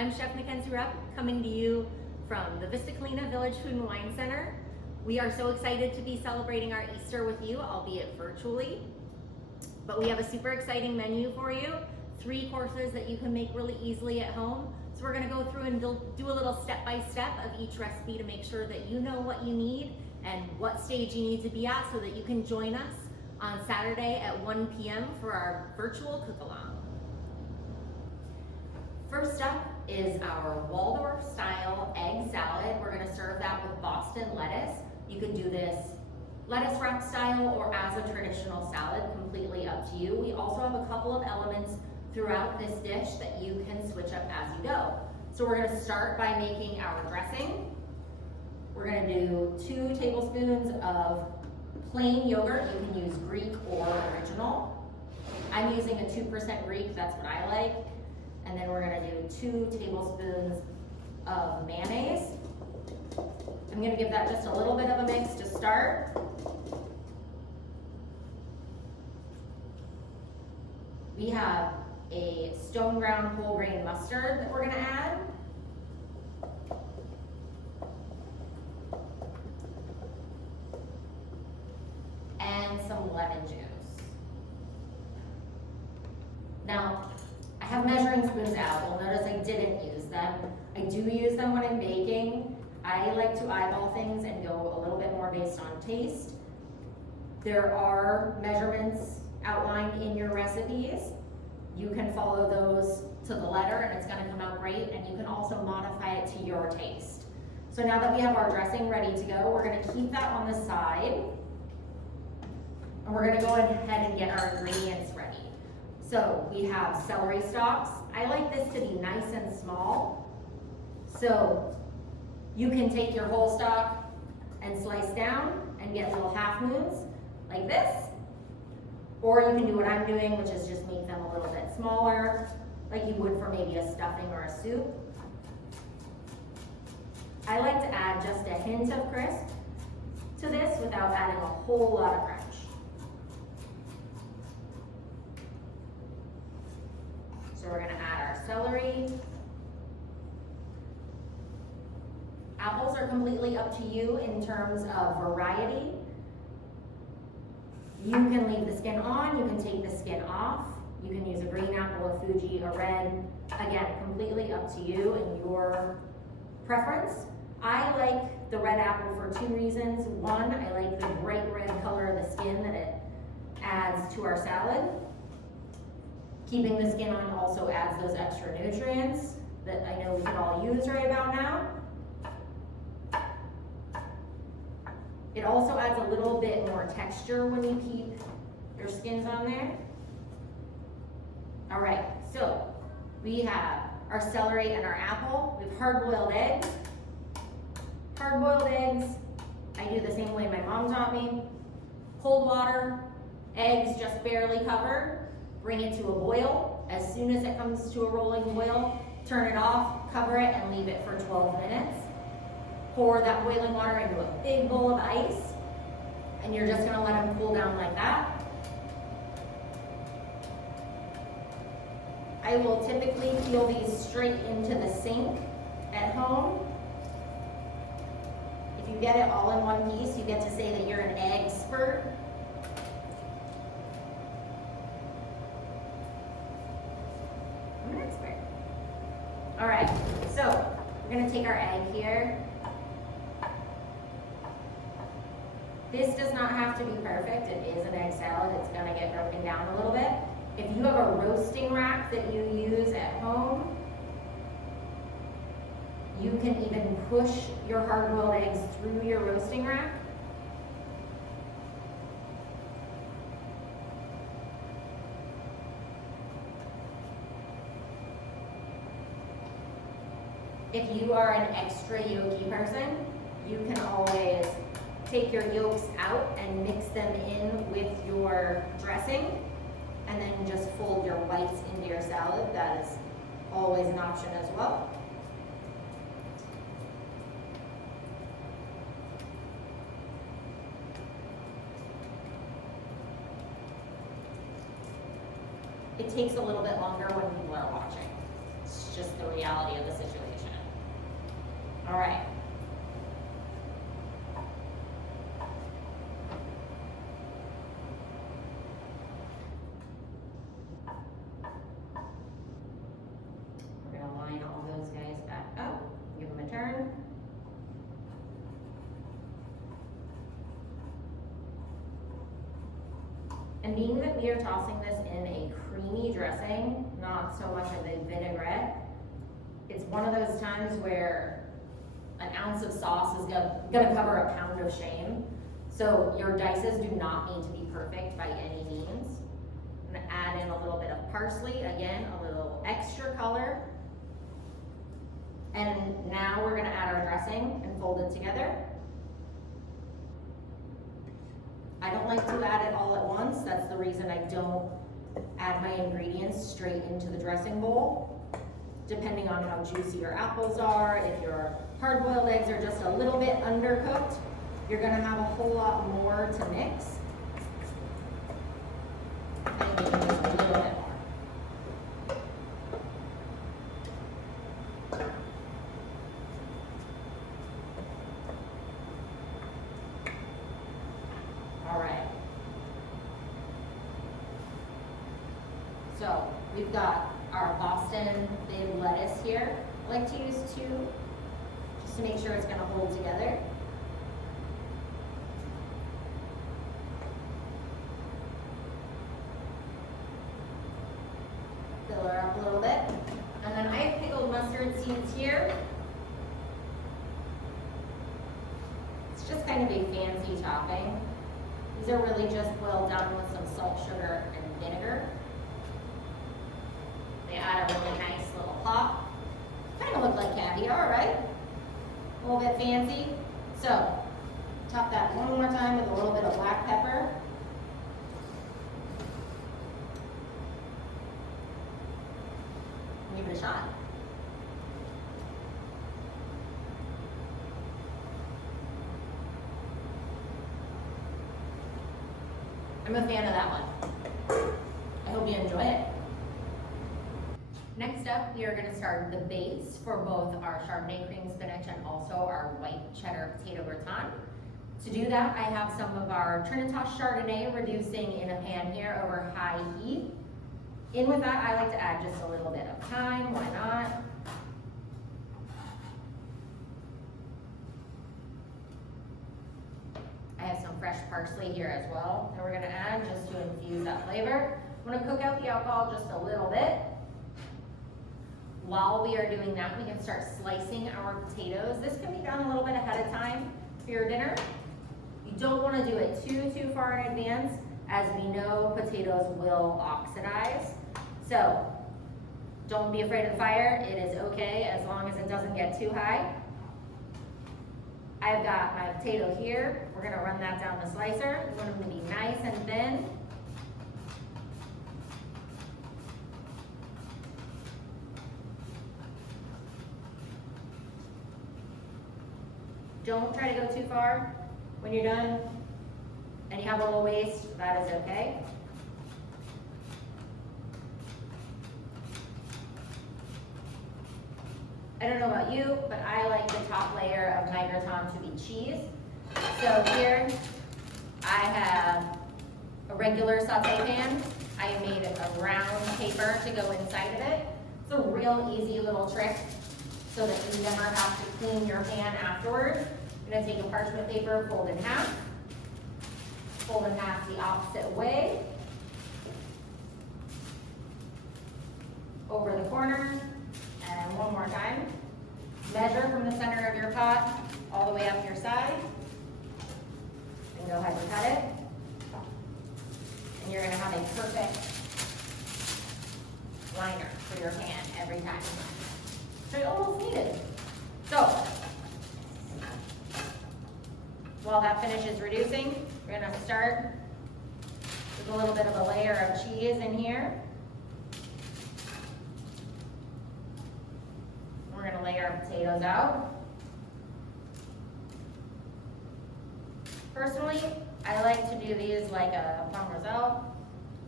I'm Chef Mackenzie Rupp, coming to you from the Vista Colina Village Food and Wine Center. We are so excited to be celebrating our Easter with you, albeit virtually. But we have a super exciting menu for you, 3 courses that you can make really easily at home. So we're gonna go through and do a little step-by-step of each recipe to make sure that you know what you need and what stage you need to be at so that you can join us on Saturday at 1 p.m. for our virtual cook-along. First up is our Waldorf style egg salad. We're gonna serve that with Boston lettuce. You can do this lettuce wrap style or as a traditional salad, completely up to you. We also have a couple of elements throughout this dish that you can switch up as you go. So we're gonna start by making our dressing. We're gonna do 2 tablespoons of plain yogurt. You can use Greek or original. I'm using a 2% Greek, that's what I like. And then we're gonna do 2 tablespoons of mayonnaise. I'm gonna give that just a little bit of a mix to start. We have a stone ground whole grain mustard that we're gonna add. And some lemon juice. Now, I have measuring spoons out. You'll notice I didn't use them. I do use them when I'm baking. I like to eyeball things and go a little bit more based on taste. There are measurements outlined in your recipes. You can follow those to the letter and it's gonna come out great, and you can also modify it to your taste. So now that we have our dressing ready to go, we're gonna keep that on the side. And we're gonna go ahead and get our ingredients ready. So we have celery stalks. I like this to be nice and small. So you can take your whole stalk and slice down and get little half moons like this. Or you can do what I'm doing, which is just make them a little bit smaller, like you would for maybe a stuffing or a soup. I like to add just a hint of crisp to this without adding a whole lot of crunch. So we're gonna add our celery. Apples are completely up to you in terms of variety. You can leave the skin on, you can take the skin off. You can use a green apple, a Fuji, a red. Again, completely up to you and your preference. I like the red apple for 2 reasons. One, I like the bright red color of the skin that it adds to our salad. Keeping the skin on also adds those extra nutrients that I know we can all use right about now. It also adds a little bit more texture when you keep your skins on there. All right, so we have our celery and our apple. We have hard-boiled eggs. Hard-boiled eggs, I do the same way my mom taught me. Cold water, eggs just barely covered. Bring it to a boil. As soon as it comes to a rolling boil, turn it off, cover it, and leave it for 12 minutes. Pour that boiling water into a big bowl of ice, and you're just gonna let them cool down like that. I will typically peel these straight into the sink at home. If you get it all in one piece, you get to say that you're an egg-spert. I'm an expert. All right, so we're gonna take our egg here. This does not have to be perfect. It is an egg salad. It's gonna get broken down a little bit. If you have a roasting rack that you use at home, you can even push your hard-boiled eggs through your roasting rack. If you are an extra yolky person, you can always take your yolks out and mix them in with your dressing, and then just fold your whites into your salad. That is always an option as well. It takes a little bit longer when people are watching. It's just the reality of the situation. All right. We're gonna line all those guys back up, give them a turn. And being that we are tossing this in a creamy dressing, not so much of a vinaigrette, it's one of those times where an ounce of sauce is gonna cover a pound of shame. So your dices do not need to be perfect by any means. I'm gonna add in a little bit of parsley, again, a little extra color. And now we're gonna add our dressing and fold it together. I don't like to add it all at once. That's the reason I don't add my ingredients straight into the dressing bowl. Depending on how juicy your apples are, if your hard-boiled eggs are just a little bit undercooked, you're gonna have a whole lot more to mix. And maybe just a little bit more. So we've got our Boston big lettuce here. I like to use 2 just to make sure it's gonna hold together. Fill her up a little bit. And then I have pickled mustard seeds here. It's just kind of a fancy topping. These are really just boiled down with some salt, sugar, and vinegar. They add a really nice little pop. Kind of look like caviar, right? A little bit fancy. So, top that one more time with a little bit of black pepper. And give it a shot. I'm a fan of that one. I hope you enjoy it. Next up, we are going to start the base for both our Chardonnay cream spinach and also our white cheddar potato gratin. To do that, I have some of our Trinitas Chardonnay reducing in a pan here over high heat. In with that, I like to add just a little bit of thyme, why not? I have some fresh parsley here as well, and we're going to add just to infuse that flavor. I'm going to cook out the alcohol just a little bit. While we are doing that, we can start slicing our potatoes. This can be done a little bit ahead of time for your dinner. You don't want to do it too far in advance, as we know potatoes will oxidize. So don't be afraid of the fire. It is okay as long as it doesn't get too high. I've got my potato here. We're going to run that down the slicer. We want them to be nice and thin. Don't try to go too far. When you're done and you have a little waste, that is okay. I don't know about you, but I like the top layer of my gratin to be cheese. So here I have a regular saute pan. I made a round paper to go inside of it. It's a real easy little trick so that you never have to clean your pan afterwards. I'm gonna take a parchment paper, fold in half the opposite way, over the corners, and one more time. Measure from the center of your pot all the way up your side, and go ahead and cut it. And you're gonna have a perfect liner for your pan every time. So you almost need it. So, while that finishes reducing, we're gonna start with a little bit of a layer of cheese in here. We're gonna lay our potatoes out. Personally, I like to do these like a parmesan,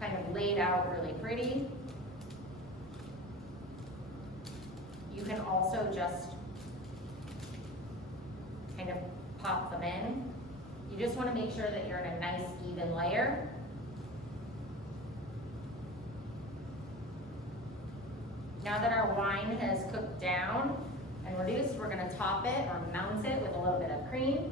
kind of laid out really pretty. You can also just kind of pop them in. You just want to make sure that you're in a nice even layer. Now that our wine has cooked down and reduced, we're going to top it or mount it with a little bit of cream.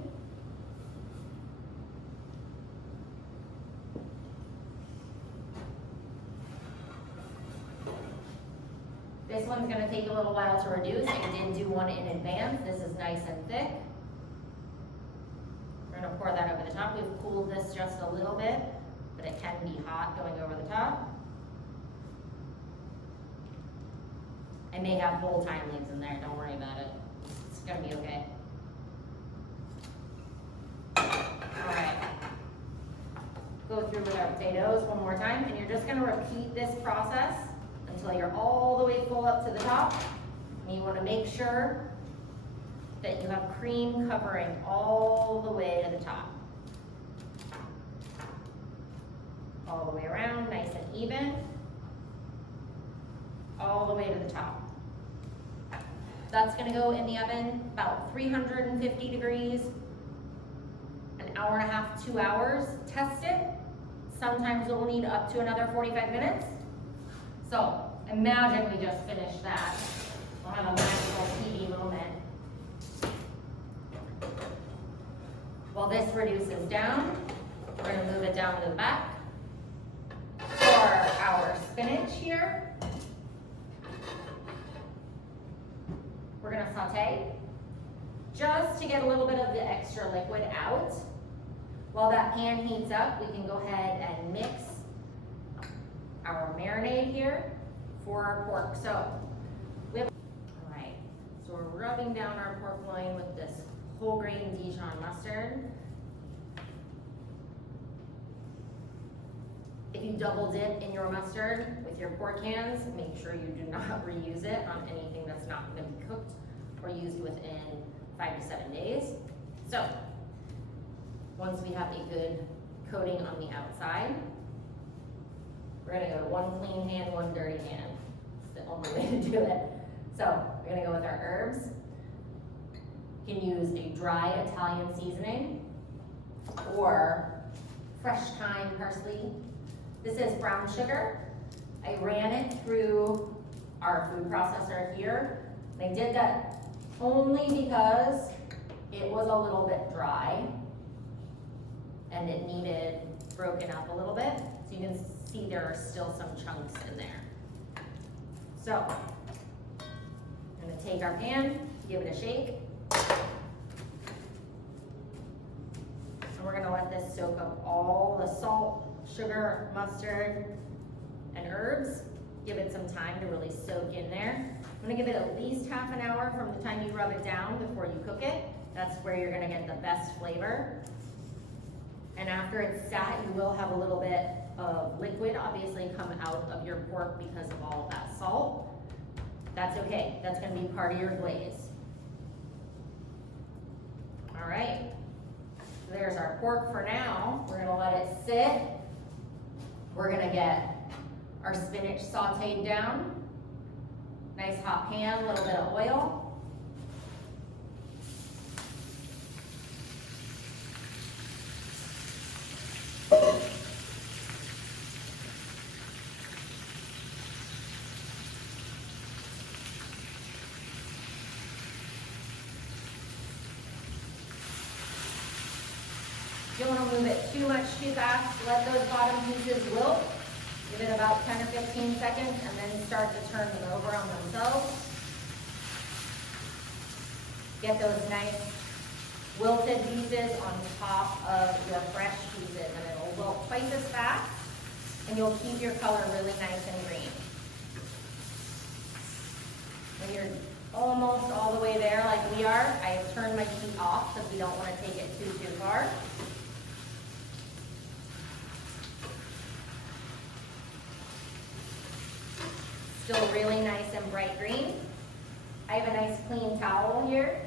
This one's going to take a little while to reduce. I did do one in advance. This is nice and thick. We're going to pour that over the top. We've cooled this just a little bit, but it can be hot going over the top. I may have whole thyme leaves in there, don't worry about it. It's gonna be okay. All right. Go through with our potatoes one more time, and you're just gonna repeat this process until you're all the way full up to the top. And you wanna make sure that you have cream covering all the way to the top. All the way around, nice and even. All the way to the top. That's gonna go in the oven about 350 degrees, an hour and a half, 2 hours. Test it. Sometimes we'll need up to another 45 minutes. So imagine we just finished that. We'll have a magical TV moment. While this reduces down, we're gonna move it down to the back for our spinach here. We're gonna saute just to get a little bit of the extra liquid out. While that pan heats up, we can go ahead and mix our marinade here for our pork. So, all right, so we're rubbing down our pork loin with this whole grain Dijon mustard. If you double dip in your mustard with your pork cans, make sure you do not reuse it on anything that's not going to be cooked or used within 5 to 7 days. So, once we have a good coating on the outside, we're going to go to one clean hand, one dirty hand. It's the only way to do it. So, we're going to go with our herbs. You can use a dry Italian seasoning or fresh thyme, parsley. This is brown sugar. I ran it through our food processor here. And I did that only because it was a little bit dry and it needed broken up a little bit. So you can see there are still some chunks in there. So I'm gonna take our pan, give it a shake. And we're gonna let this soak up all the salt, sugar, mustard, and herbs. Give it some time to really soak in there. I'm gonna give it at least half an hour from the time you rub it down before you cook it. That's where you're gonna get the best flavor. And after it's sat, you will have a little bit of liquid obviously come out of your pork because of all of that salt. That's okay, that's gonna be part of your glaze. All right, so there's our pork for now. We're gonna let it sit. We're gonna get our spinach sauteed down. Nice hot pan, a little bit of oil. You don't want to move it too much too fast. Let those bottom pieces wilt. Give it about 10 or 15 seconds and then start to turn them over on themselves. Get those nice wilted pieces on top of your fresh pieces and it'll wilt twice as fast and you'll keep your color really nice and green. When you're almost all the way there like we are, I have turned my heat off because we don't want to take it too far. Still really nice and bright green. I have a nice clean towel here.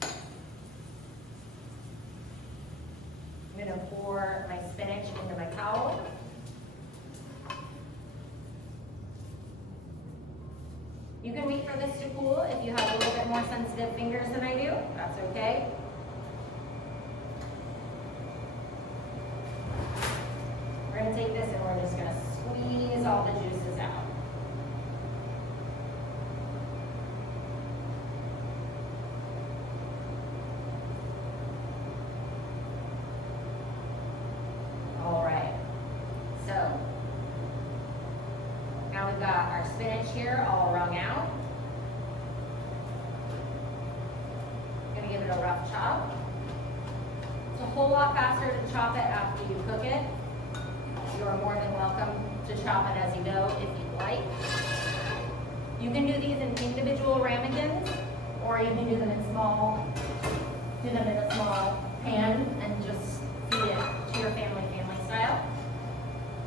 I'm gonna pour my spinach into my towel. sensitive fingers than I do. That's okay. We're gonna take this and we're just gonna squeeze all the juices out. All right, so now we've got our spinach here all wrung out. Gonna give it a rough chop. It's a whole lot faster to chop it after you cook it. You are more than welcome to chop it as you go if you'd like. You can do these in individual ramekins, or you can do them in a small pan and just feed it to your family style.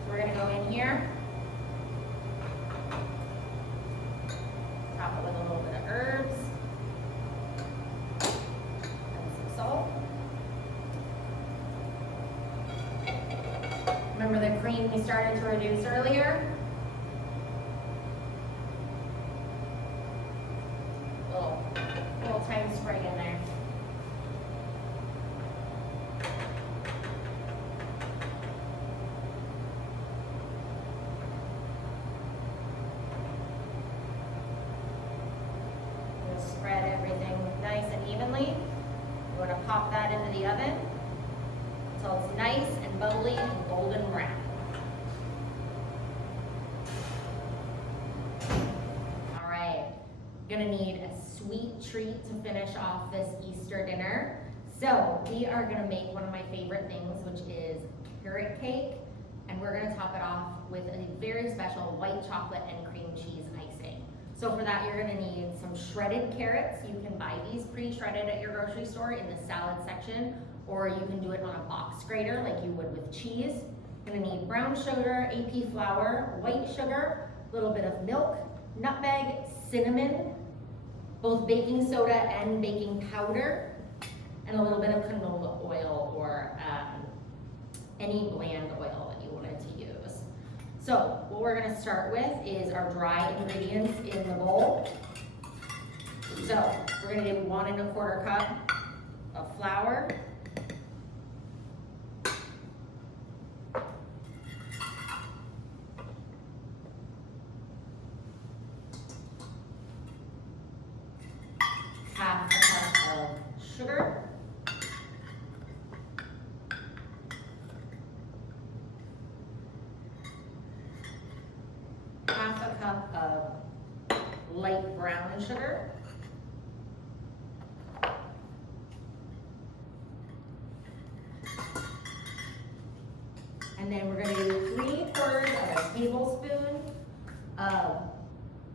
So we're gonna go in here, top it with a little bit of herbs and some salt. Remember the cream we started to reduce earlier? Little tiny sprig in there. Just spread everything nice and evenly. You want to pop that into the oven until it's nice and bubbly and golden brown. All right, you're gonna need a sweet treat to finish off this Easter dinner. So we are gonna make one of my favorite things, which is carrot cake, and we're gonna top it off with a very special white chocolate and cream cheese icing. So for that, you're gonna need some shredded carrots. You can buy these pre-shredded at your grocery store in the salad section, or you can do it on a box grater like you would with cheese. You're gonna need brown sugar, AP flour, white sugar, a little bit of milk, nutmeg, cinnamon, both baking soda and baking powder, and a little bit of canola oil or any bland oil that you wanted to use. So what we're gonna start with is our dry ingredients in the bowl. So we're gonna do 1 1/4 cup of flour, half a cup of sugar, half a cup of light brown sugar, and then we're going to do 3/4 of a tablespoon of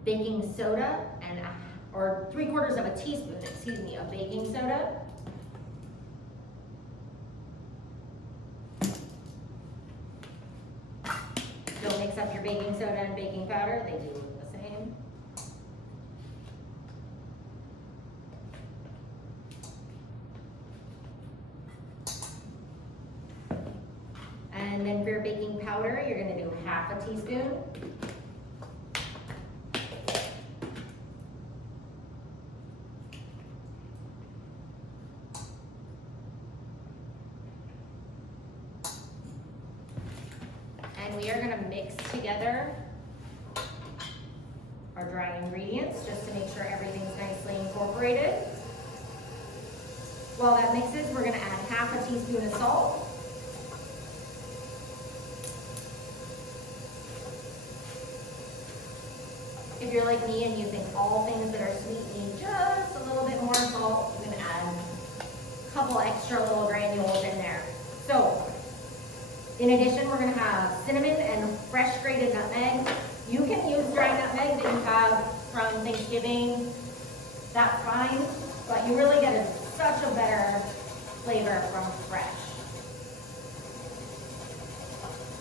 baking soda or 3/4 of a teaspoon, excuse me, of baking soda. Don't mix up your baking soda and baking powder, they do look the same. And then for your baking powder, you're gonna do half a teaspoon. And we are gonna mix together our dry ingredients just to make sure everything's nicely incorporated. While that mixes, we're gonna add half a teaspoon of salt. If you're like me and you think all things that are sweet need just a little bit more salt, you can add a couple extra little granules in there. So, in addition, we're gonna have cinnamon and fresh grated nutmeg. You can use dry nutmeg that you have from Thanksgiving, that's fine, but you really get such a better flavor from fresh.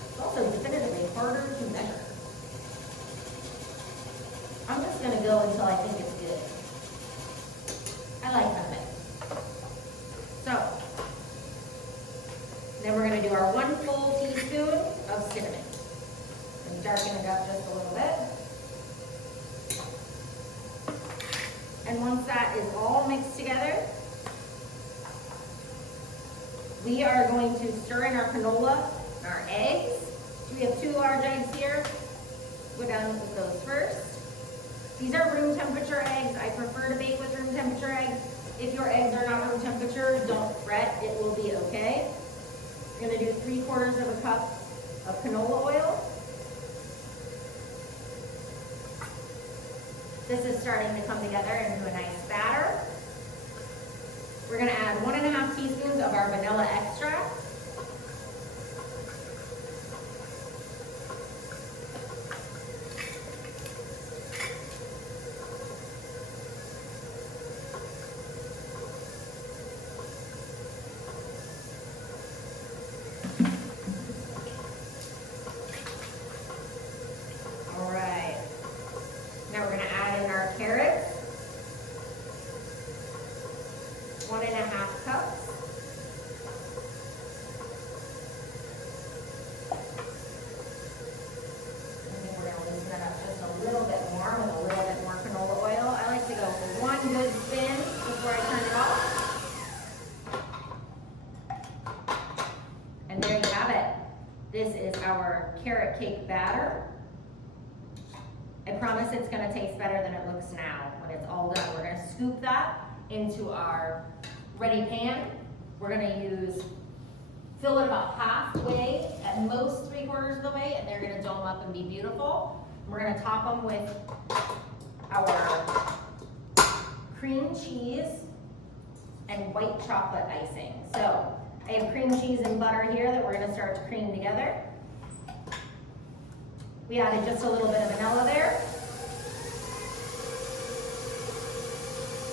It's also definitively harder to measure. I'm just gonna go until I think it's good. I like nutmeg. So, then we're gonna do our 1 full teaspoon of cinnamon. And darken it up just a little bit. And once that is all mixed together, we are going to stir in our canola and our eggs. So we have 2 large eggs here. Go down with those first. These are room temperature eggs. I prefer to bake with room temperature eggs. If your eggs are not room temperature, don't fret, it will be okay. We're gonna do 3/4 of a cup of canola oil. This is starting to come together into a nice batter. We're gonna add 1½ teaspoons of our vanilla extract. All right. Now we're gonna add in our carrots. 1½ cups. I think we're gonna loosen that up just a little bit more with a little bit more canola oil. I like to go for 1 good spin before I turn it off. And there you have it. This is our carrot cake batter. I promise it's gonna taste better than it looks now when it's all done. We're gonna scoop that into our ready pan. We're gonna fill it about halfway, at most 3/4 of the way, and they're gonna dome up and be beautiful. We're gonna top them with our cream cheese and white chocolate icing. So I have cream cheese and butter here that we're gonna start to cream together. We added just a little bit of vanilla there.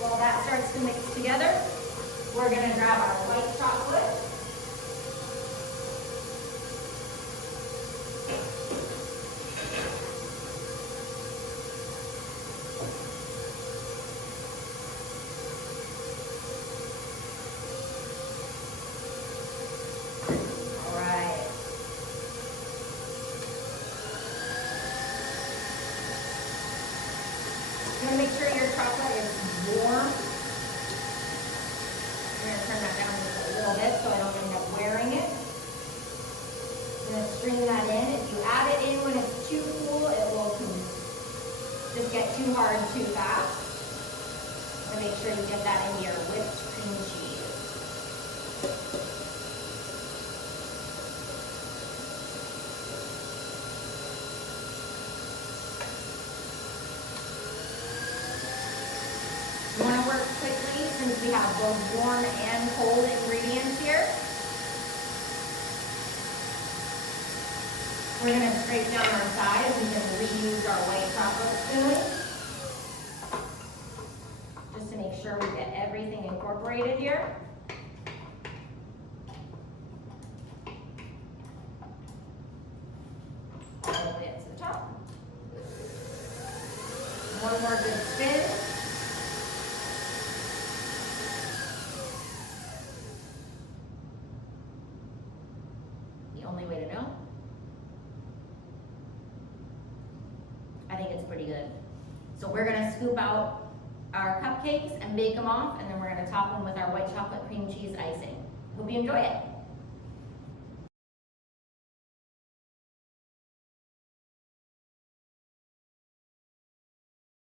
While that starts to mix together, we're gonna grab our white chocolate. All right. You're gonna make sure your chocolate is warm. I'm gonna turn that down just a little bit so I don't end up wearing it. I'm gonna stream that in. If you add it in when it's too cool, it will just get too hard too fast. So make sure you get that into your whipped cream cheese. You want to work quickly since we have both warm and cold ingredients here. We're going to scrape down our sides. We can reuse our white chocolate spoon. Just to make sure we get everything incorporated here. All the way up to the top. One more good spin. The only way to know. I think it's pretty good. So we're gonna scoop out our cupcakes and bake them off, and then we're gonna top them with our white chocolate cream cheese icing. Hope you enjoy it.